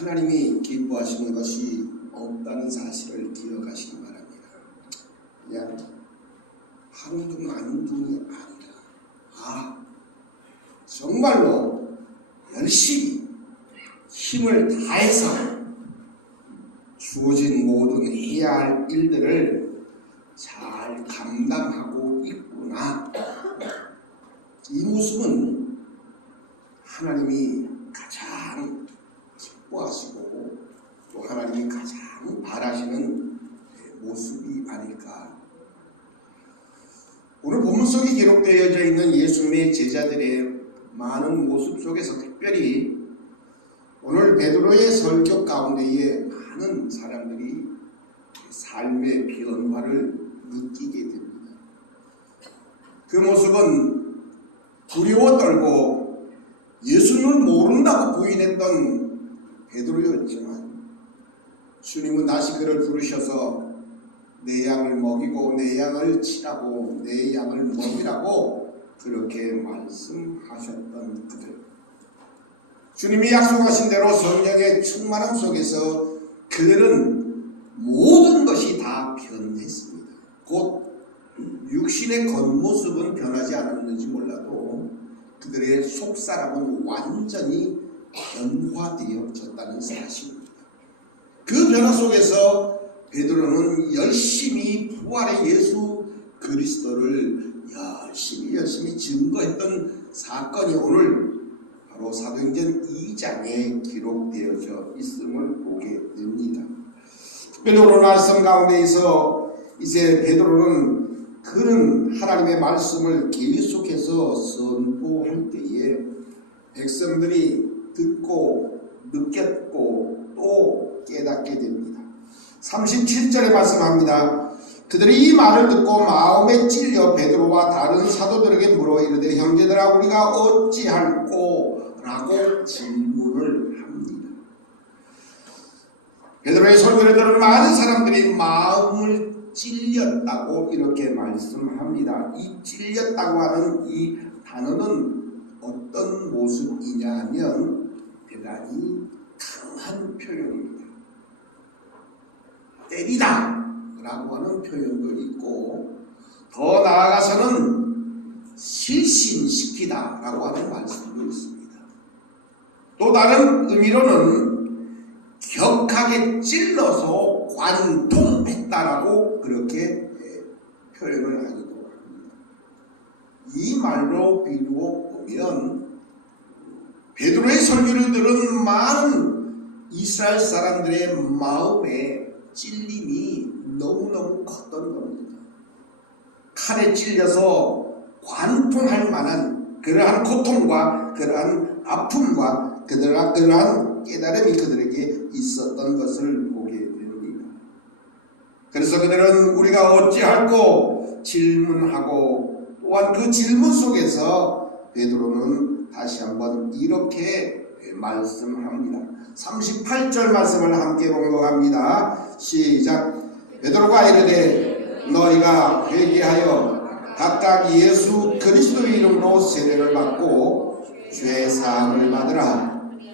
하나님이 기뻐하시는 것이 없다는 사실을 기억하시기 바랍니다. 그냥 한두 만둥이 아니라 정말로 열심히 힘을 다해서 주어진 모든 해야 할 일들을 잘 감당하고 있구나. 이 모습은 하나님이 가장 기뻐하시고 또 하나님이 가장 바라시는 모습이 아닐까. 오늘 본문 속에 기록되어져 있는 예수님의 제자들의 많은 모습 속에서 특별히 오늘 베드로의 설교 가운데에 많은 사람들이 삶의 변화를 느끼게 됩니다. 그 모습은 두려워 떨고 예수님을 모른다고 부인했던 베드로였지만 주님은 다시 그를 부르셔서 내 양을 먹이고 내 양을 치라고 내 양을 먹이라고 그렇게 말씀하셨던 그들. 주님이 약속하신 대로 성령의 충만함 속에서 그들은 모든 것이 다 변했습니다. 곧 육신의 겉모습은 변하지 않았는지 몰라도 그들의 속사람은 완전히 변화되어졌다는 사실입니다. 그 변화 속에서 베드로는 열심히 부활의 예수 그리스도를 열심히 증거했던 사건이 오늘 바로 사도행전 2장에 기록되어져 있음을 보게 됩니다. 특별히 오늘 말씀 가운데에서 이제 베드로는 그런 하나님의 말씀을 계속해서 선포할 때에 백성들이 듣고 느꼈고 또 깨닫게 됩니다. 37절에 말씀합니다. 그들이 이 말을 듣고 마음에 찔려 베드로와 다른 사도들에게 물어 이르되 형제들아 우리가 어찌할꼬? 라고 질문을 합니다. 베드로의 설교를 들은 많은 사람들이 마음을 찔렸다고 이렇게 말씀합니다. 이 찔렸다고 하는 이 단어는 어떤 모습이냐 하면 대단히 강한 표현입니다. 때리다 라고 하는 표현도 있고 더 나아가서는 실신시키다 라고 하는 말씀도 있습니다. 또 다른 의미로는 격하게 찔러서 관통했다라고 그렇게 표현을 하기도 합니다. 이 말로 비유어 보면 베드로의 설교를 들은 많은 이스라엘 사람들의 마음에 찔림이 너무너무 컸던 겁니다. 칼에 찔려서 관통할 만한 그러한 고통과 그러한 아픔과 그러한 깨달음이 그들에게 있었던 것을 보게 됩니다. 그래서 그들은 우리가 어찌할꼬 질문하고 또한 그 질문 속에서 베드로는 다시 한번 이렇게 말씀합니다. 38절 말씀을 함께 봉독합니다. 시작. 베드로가 이르되 너희가 회개하여 각각 예수 그리스도의 이름으로 세례를 받고 죄 사함을 받으라.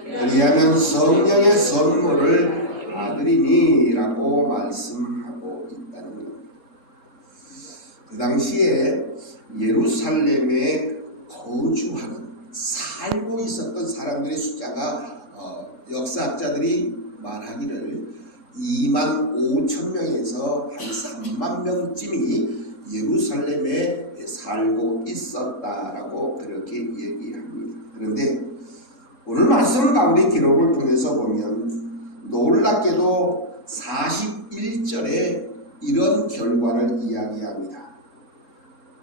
그리하면 성령의 선물을 받으리니 라고 말씀하고 있다는 겁니다. 그 당시에 예루살렘에 거주하는 살고 있었던 사람들의 숫자가 역사학자들이 말하기를 2만 5천 명에서 한 3만 명쯤이 예루살렘에 살고 있었다라고 그렇게 얘기합니다. 그런데 오늘 말씀 가운데 기록을 통해서 보면 놀랍게도 41절에 이런 결과를 이야기합니다.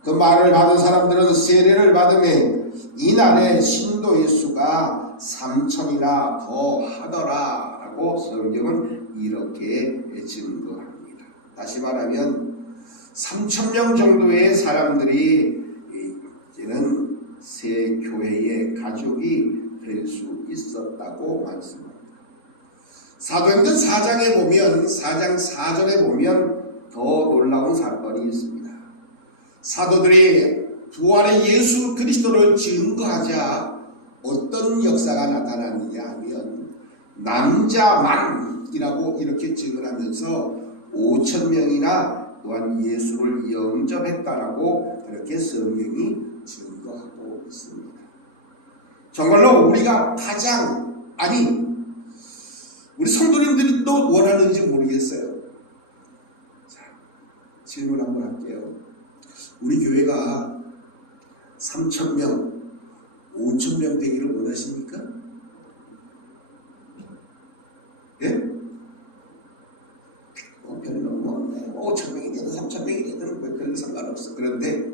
그 말을 받은 사람들은 세례를 받으며 이날에 신도의 수가 3천이나 더 하더라 라고 성경은 이렇게 증거합니다. 다시 말하면 3,000명 정도의 사람들이 이제는 새 교회의 가족이 될 수 있었다고 말씀합니다. 사도행전 4장에 보면 4장 4절에 보면 더 놀라운 사건이 있습니다. 사도들이 부활의 예수 그리스도를 증거하자 어떤 역사가 나타났느냐 하면 남자만이라고 이렇게 증언하면서 5,000명이나 또한 예수를 영접했다라고 그렇게 성경이 증거하고 있습니다. 정말로 우리가 가장 우리 성도님들이 또 원하는지 모르겠어요. 자, 질문 한번 할게요. 우리 교회가 3,000명, 5,000명 되기를 원하십니까? 예? 별로 5,000명이 되든 3,000명이 되든 별로 상관없어. 그런데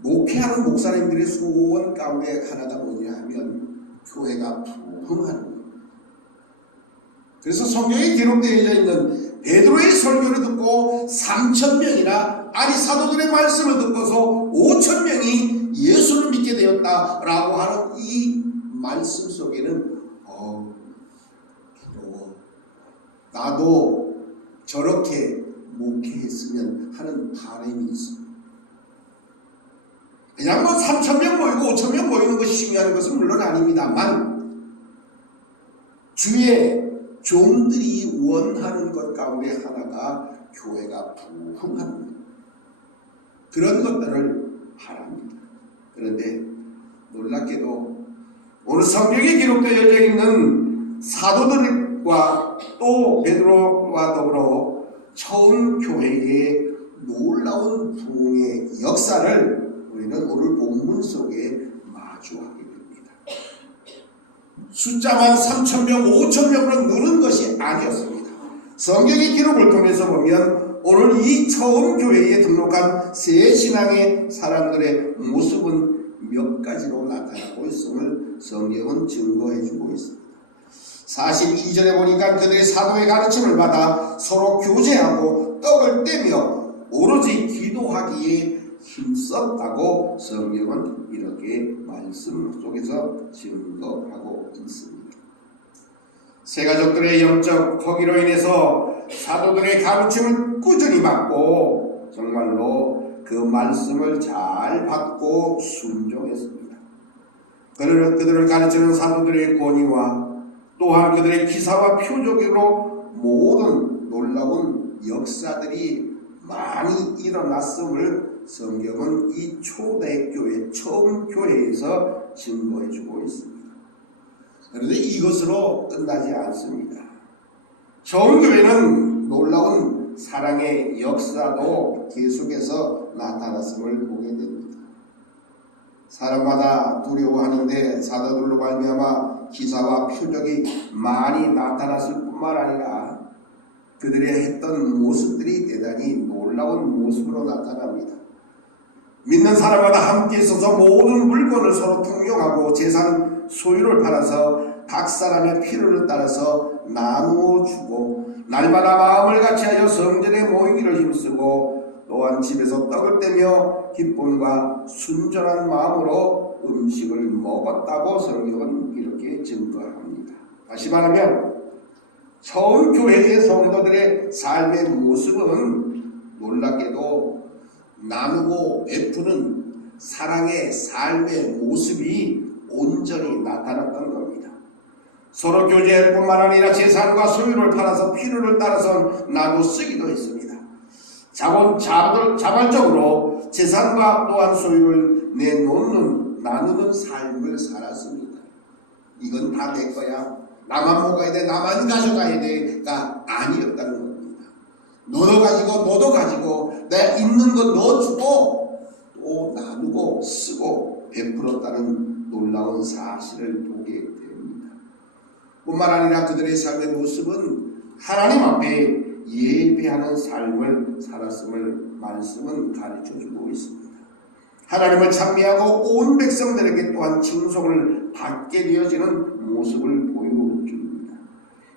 목회하는 목사님들의 소원 가운데 하나가 뭐냐 하면 교회가 부흥하는 겁니다. 그래서 성경에 기록되어 있는 베드로의 설교를 듣고 3,000명이나 사도들의 말씀을 듣고서 5,000명이 예수를 믿게 되었다라고 하는 이 말씀 속에는 부러워. 나도 저렇게 목회했으면 하는 바람이 있습니다. 그냥 3,000명 모이고 5,000명 모이는 것이 중요한 것은 물론 아닙니다만 주의 종들이 원하는 것 가운데 하나가 교회가 부흥하는 그런 것들을 바랍니다. 그런데 놀랍게도 오늘 성경에 기록되어 있는 사도들과 또 베드로와 더불어 처음 교회의 놀라운 부흥의 역사를 우리는 오늘 본문 속에 마주하게 됩니다. 숫자만 3,000명, 5,000명으로 누는 것이 아니었습니다. 성경의 기록을 통해서 보면 오늘 이 처음 교회에 등록한 새 신앙의 사람들의 모습은 몇 가지로 나타나고 있음을 성경은 증거해주고 있습니다. 42절에 보니까 그들이 사도의 가르침을 받아 서로 교제하고 떡을 떼며 오로지 기도하기에 힘썼다고 성경은 이렇게 말씀 속에서 증거하고 있습니다. 세 가족들의 영적 허기로 인해서 사도들의 가르침을 꾸준히 받고 정말로 그 말씀을 잘 받고 순종했습니다. 그들을 가르치는 사도들의 권위와 또한 그들의 기사와 표적으로 모든 놀라운 역사들이 많이 일어났음을 성경은 이 초대교회, 처음 교회에서 증거해주고 있습니다. 그런데 이것으로 끝나지 않습니다. 처음 교회는 놀라운 사랑의 역사도 계속해서 나타났음을 보게 됩니다. 사람마다 두려워하는데 사도들로 말미암아 기사와 표적이 많이 나타났을 뿐만 아니라 그들이 했던 모습들이 대단히 놀라운 모습으로 나타납니다. 믿는 사람마다 함께 있어서 모든 물건을 서로 통용하고 재산 소유를 팔아서 각 사람의 필요를 따라서 나누어 주고 날마다 마음을 같이하여 성전에 모이기를 힘쓰고 또한 집에서 떡을 떼며 기쁨과 순전한 마음으로 음식을 먹었다고 성경은 이렇게 증거합니다. 다시 말하면 처음 교회의 성도들의 삶의 모습은 놀랍게도 나누고 베푸는 사랑의 삶의 모습이 온전히 나타났던 겁니다. 서로 교제할 뿐만 아니라 재산과 소유를 팔아서 필요를 따라서 나눠 쓰기도 했습니다. 자발적으로 재산과 또한 소유를 나누는 삶을 살았습니다. 이건 다 내 거야. 나만 먹어야 돼, 나만 가져가야 돼가 아니었다는 겁니다. 너도 가지고 내가 있는 거 넣어주고 또 나누고 쓰고 베풀었다는 놀라운 사실을 보게 됩니다. 뿐만 아니라 그들의 삶의 모습은 하나님 앞에 예배하는 삶을 살았음을 말씀은 가르쳐주고 있습니다. 하나님을 찬미하고 온 백성들에게 또한 칭송을 받게 되어지는 모습을 보여줍니다.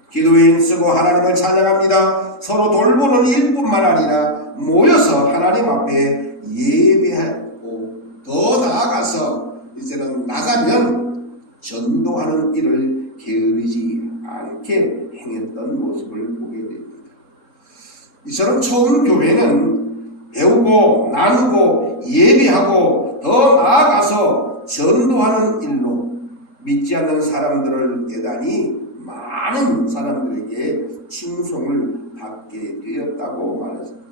기도에 힘쓰고 하나님을 찬양합니다. 서로 돌보는 일뿐만 아니라 모여서 하나님 앞에 예배하고 더 나아가서 이제는 나가면 전도하는 일을 게으르지 않게 행했던 모습을 보게 됩니다. 이처럼 처음 교회는 배우고 나누고 예배하고 더 나아가서 전도하는 일로 믿지 않는 사람들을 대단히 많은 사람들에게 칭송을 받게 되었다고 말했습니다.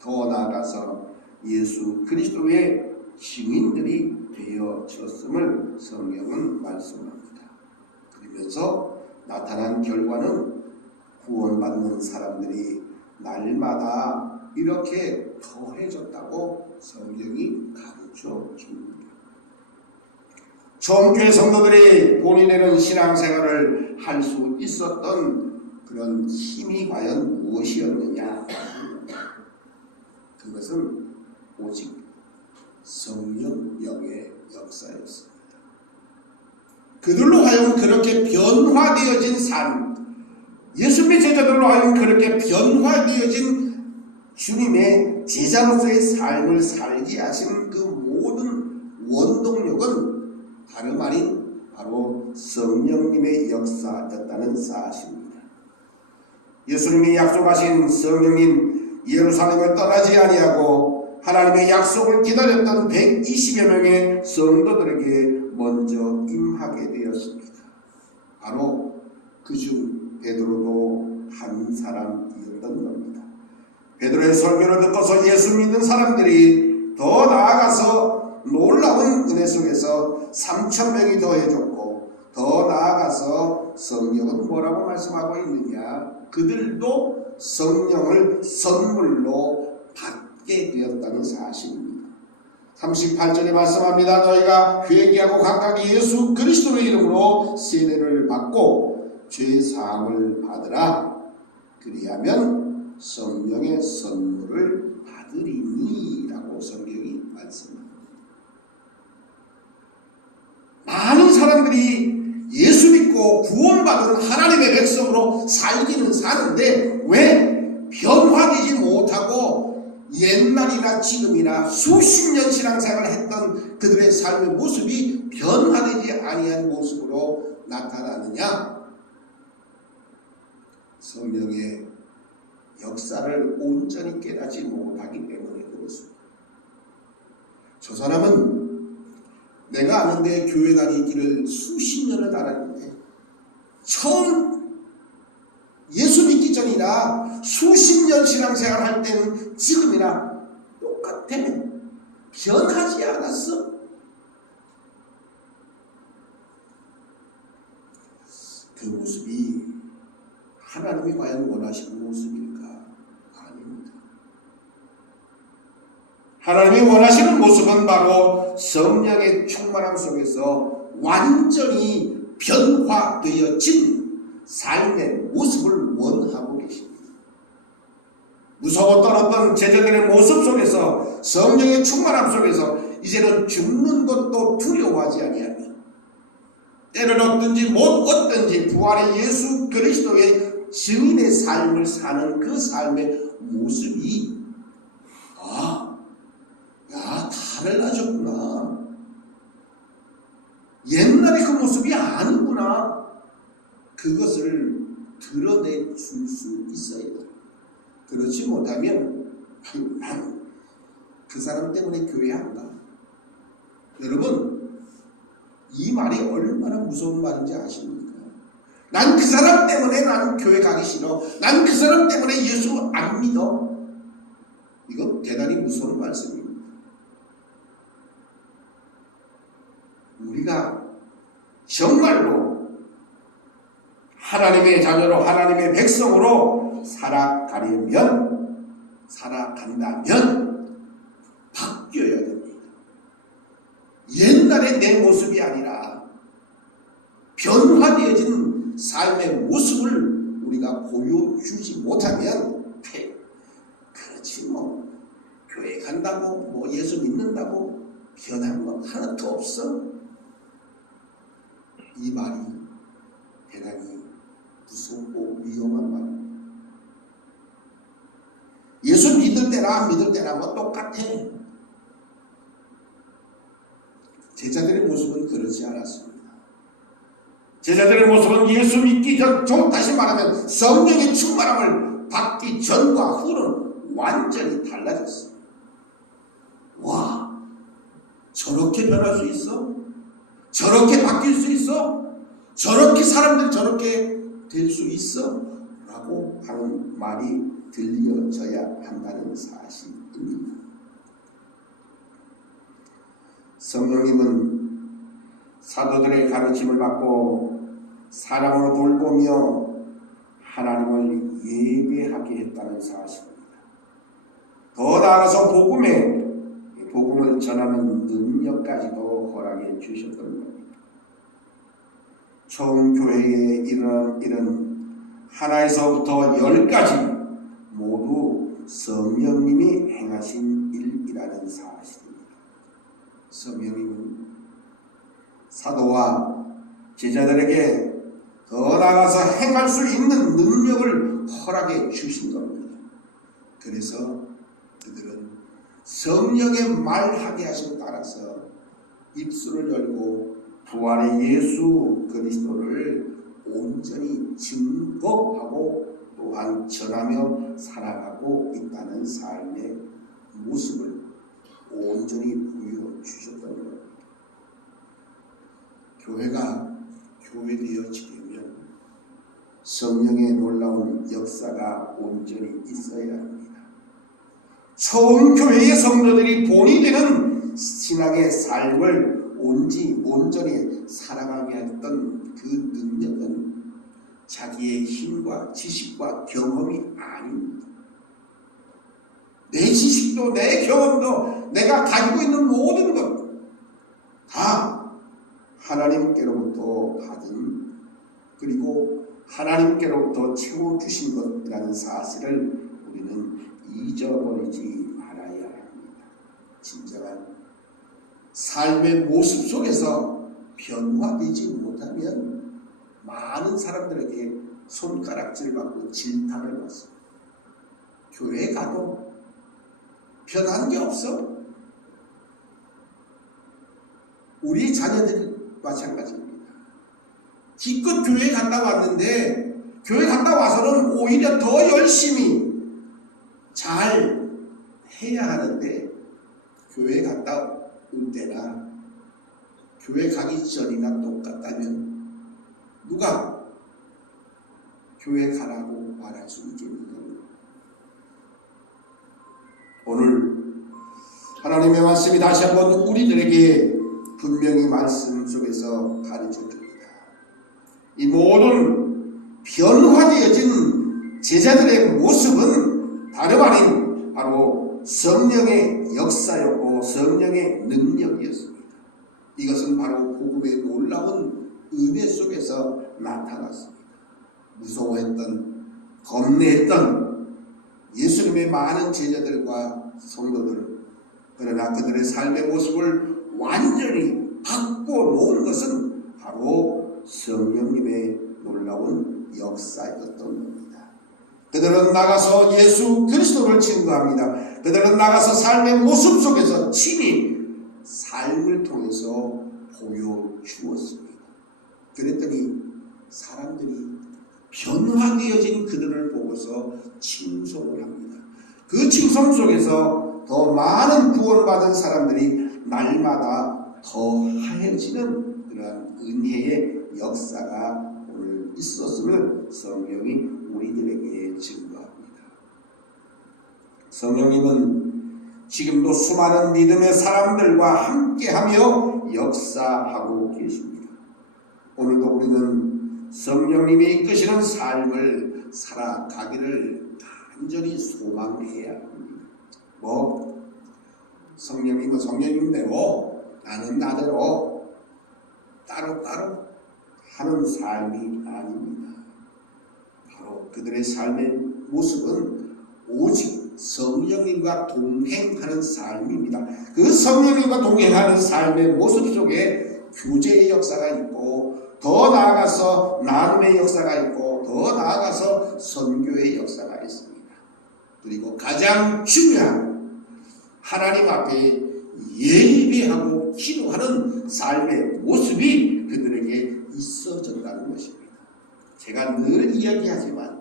더 나아가서 예수 그리스도의 증인들이 되어졌음을 성경은 말씀합니다. 그러면서 나타난 결과는 구원받는 사람들이 날마다 이렇게 더해졌다고 성경이 가르쳐 줍니다. 처음 교회 성도들이 본인에는 신앙생활을 할 수 있었던 그런 힘이 과연 무엇이었느냐? 그것은 오직 성령의 역사였습니다. 그들로 하여금 그렇게 변화되어진 삶, 예수님의 제자들로 하여금 그렇게 변화되어진 주님의 제자로서의 삶을 살게 하신 그 모든 원동력은 다름 아닌 바로 성령님의 역사였다는 사실입니다. 예수님이 약속하신 성령님 예루살렘을 떠나지 아니하고 하나님의 약속을 기다렸던 120여 명의 성도들에게 먼저 임하게 되었습니다. 바로 그중 베드로도 한 사람이었던 겁니다. 베드로의 설교를 듣고서 예수 믿는 사람들이 더 나아가서 놀라운 은혜 속에서 3,000명이 더해졌고, 더 나아가서 성경은 뭐라고 말씀하고 있느냐? 그들도 성령을 선물로 받게 되었다는 사실입니다. 38절에 말씀합니다. 너희가 회개하고 각각 예수 그리스도의 이름으로 세례를 받고 죄 사함을 받으라. 그리하면 성령의 선물을 받으리니 라고 성경이 말씀합니다. 많은 사람들이 예수 믿고 구원받은 하나님의 백성으로 살기는 사는데 왜 변화되지 못하고 옛날이나 지금이나 수십 년 신앙생활을 했던 그들의 삶의 모습이 변화되지 아니한 모습으로 나타나느냐? 성령의 역사를 온전히 깨닫지 못하기 때문에 그렇습니다. 저 사람은 내가 아는데 교회 다니기를 수십 년을 다녔는데 처음 예수 믿기 전이나 수십 년 신앙생활 할 때는 지금이나 똑같아. 변하지 않았어. 그 모습이 하나님이 과연 원하시는 모습일까? 아닙니다. 하나님이 원하시는 모습은 바로 성령의 충만함 속에서 완전히 변화되어진 삶의 모습을 원하고 계십니다. 무서웠던 어떤 제자들의 모습 속에서 성령의 충만함 속에서 이제는 죽는 것도 두려워하지 아니하며 때를 얻든지 못 얻든지 부활의 예수 그리스도의 증인의 삶을 사는 그 삶의 모습이 달라졌구나. 옛날의 그 모습이 아니구나. 그것을 드러내 줄 수 있어야 돼. 그렇지 못하면 난 그 사람 때문에 교회 안 가. 여러분, 이 말이 얼마나 무서운 말인지 아십니까? 난 그 사람 때문에 나는 교회 가기 싫어. 난 그 사람 때문에 예수 안 믿어. 이거 대단히 무서운 말씀입니다. 우리가 정말로 하나님의 자녀로 하나님의 백성으로 살아간다면 바뀌어야 됩니다. 옛날의 내 모습이 아니라 변화되어진 삶의 모습을 우리가 보여주지 못하면 그렇지 뭐 교회 간다고 뭐 예수 믿는다고 변한 거 하나도 없어. 이 말이 대단히 무섭고 위험한 말입니다. 예수 믿을 때나 안 믿을 때나 뭐 똑같아. 제자들의 모습은 그렇지 않았습니다. 제자들의 모습은 예수 믿기 전, 다시 말하면 성령의 충만함을 받기 전과 후는 완전히 달라졌습니다. 와, 저렇게 변할 수 있어? 저렇게 바뀔 수 있어? 저렇게 사람들이 저렇게 될 수 있어? 라고 하는 말이 들려져야 한다는 사실입니다. 성령님은 사도들의 가르침을 받고 사랑으로 돌보며 하나님을 예배하게 했다는 사실입니다. 더 나아가서 복음을 전하는 능력까지도 허락해 주셨던 겁니다. 처음 교회에 이런 하나에서부터 10까지 모두 성령님이 행하신 일이라는 사실입니다. 성령님은 사도와 제자들에게 더 나아가서 행할 수 있는 능력을 허락해 주신 겁니다. 그래서 그들은 성령의 말하게 하심에 따라서 입술을 열고 부활의 예수 그리스도를 온전히 증거하고 또한 전하며 살아가고 있다는 삶의 모습을 온전히 보여주셨던 겁니다. 교회가 교회되어지려면 성령의 놀라운 역사가 온전히 있어야 합니다. 처음 교회의 성도들이 본이 되는 신앙의 삶을 온전히 살아가게 했던 그 능력은 자기의 힘과 지식과 경험이 아닙니다. 내 지식도 내 경험도 내가 가지고 있는 모든 것 다 하나님께로부터 받은 그리고 하나님께로부터 채워주신 것이라는 사실을 우리는 잊어버리지 말아야 합니다. 진정한 삶의 모습 속에서 변화되지 못하면 많은 사람들에게 손가락질 받고 질타를 받습니다. 교회에 가도 변한 게 없어. 우리 자녀들이 마찬가지입니다. 기껏 교회 갔다 왔는데 교회 갔다 와서는 오히려 더 열심히 잘 해야 하는데 교회 갔다 올 때나 교회 가기 전이나 똑같다면 누가 교회 가라고 말할 수 있겠느냐. 오늘 하나님의 말씀이 다시 한번 우리들에게 분명히 말씀 속에서 가르쳐 줍니다. 이 모든 변화되어진 제자들의 모습은 다름 아닌 바로 성령의 역사였고 성령의 능력이었습니다. 이것은 바로 복음의 놀라운 은혜 속에서 나타났습니다. 무서워했던 겁내했던 예수님의 많은 제자들과 성도들, 그러나 그들의 삶의 모습을 완전히 바꿔놓은 것은 바로 성령님의 놀라운 역사였던 겁니다. 그들은 나가서 예수 그리스도를 증거합니다. 그들은 나가서 삶의 모습 속에서 친히 삶을 통해서 보여주었습니다. 그랬더니 사람들이 변화되어진 그들을 보고서 칭송을 합니다. 그 칭송 속에서 더 많은 구원받은 사람들이 날마다 더 하얘지는 그러한 은혜의 역사가 오늘 있었음을 성령이 우리들에게 증거합니다. 성령님은 지금도 수많은 믿음의 사람들과 함께하며 역사하고 계십니다. 오늘도 우리는 성령님이 이끄시는 삶을 살아가기를 간절히 소망해야 합니다. 성령님은 성령님대로 나는 나대로 따로따로 하는 삶이 아닙니다. 바로 그들의 삶의 모습은 오직 성령님과 동행하는 삶입니다. 그 성령님과 동행하는 삶의 모습 속에 교제의 역사가 있고 더 나아가서 나눔의 역사가 있고 더 나아가서 선교의 역사가 있습니다. 그리고 가장 중요한 하나님 앞에 예배하고 기도하는 삶의 모습이 그들에게 있어졌다는 것입니다. 제가 늘 이야기하지만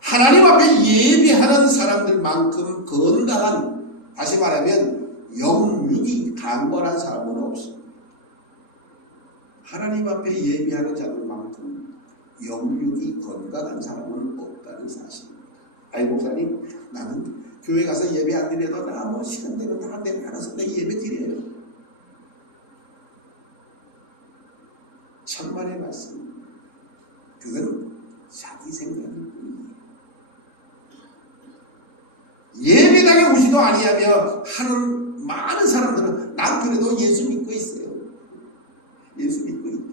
하나님 앞에 예배하는 사람들만큼 건강한, 다시 말하면 영육이 강건한 사람은 없습니다. 하나님 앞에 예배하는 자들만큼 영육이 건강한 사람은 없다는 사실입니다. 아이 목사님, 나는 교회 가서 예배 안 드려도 나 뭐 시간 되면 다 내가 알아서 내 예배 드려요. 천만의 말씀. 그건 자기 생각일 뿐이에요. 예배당에 오지도 아니하며 하는 많은 사람들은 난 그래도 예수 믿고 있어요. 예수 믿고 있다.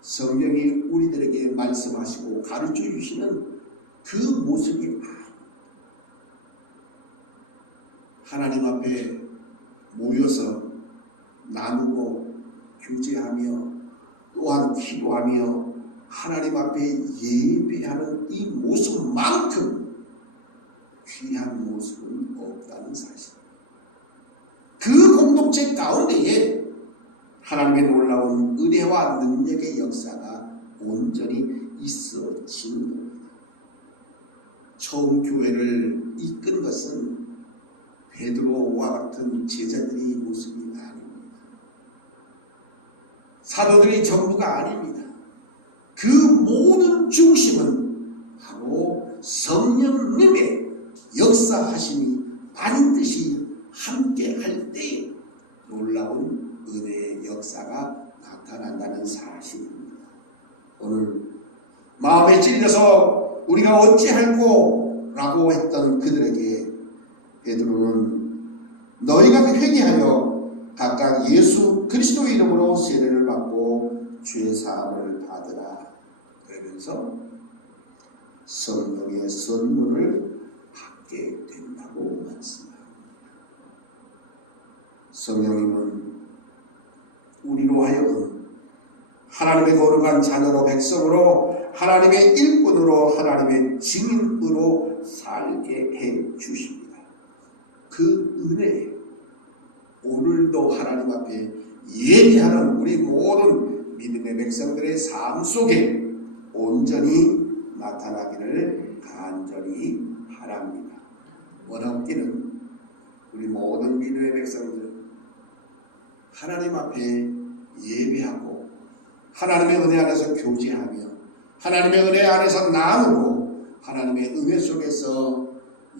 성령이 우리들에게 말씀하시고 가르쳐 주시는 그 모습이 하나님 앞에 모여서 나누고 교제하며 또한 기도하며 하나님 앞에 예배하는 이 모습만큼 귀한 모습은 없다는 사실. 그 공동체 가운데에 하나님의 놀라운 은혜와 능력의 역사가 온전히 있어진 겁니다. 처음 교회를 이끈 것은 베드로와 같은 제자들의 모습이 아닙니다. 사도들이 전부가 아닙니다. 그 모든 중심은 바로 성령님의 역사하심이 반드시 함께 할 때 놀라운 은혜의 역사가 나타난다는 사실입니다. 오늘 마음에 찔려서 우리가 어찌할꼬 라고 했던 그들에게 베드로는 너희가 회개하여 각각 예수 그리스도의 이름으로 세례를 받고 죄 사함을 받으라 그러면서 성령의 선물을 받게 된다고 말씀합니다. 성령님은 우리로 하여금 하나님의 거룩한 자녀로 백성으로 하나님의 일꾼으로 하나님의 증인으로 살게 해 주십니다. 그 은혜 오늘도 하나님 앞에 예배하는 우리 모든 믿음의 백성들의 삶 속에 온전히 나타나기를 간절히 바랍니다. 원하옵기는 우리 모든 믿음의 백성들 하나님 앞에 예배하고 하나님의 은혜 안에서 교제하며 하나님의 은혜 안에서 나누고 하나님의 은혜 속에서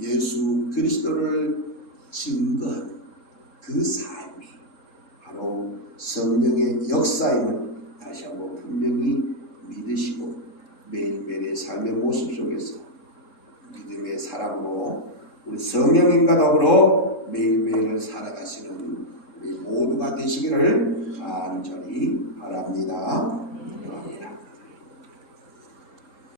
예수 그리스도를 증거하는 그 삶이 바로 성령의 역사임을 다시 한번 분명히 믿으시고 매일매일의 삶의 모습 속에서 믿음의 사람으로 우리 성령님과 더불어 매일매일을 살아가시는 우리 모두가 되시기를 간절히 바랍니다.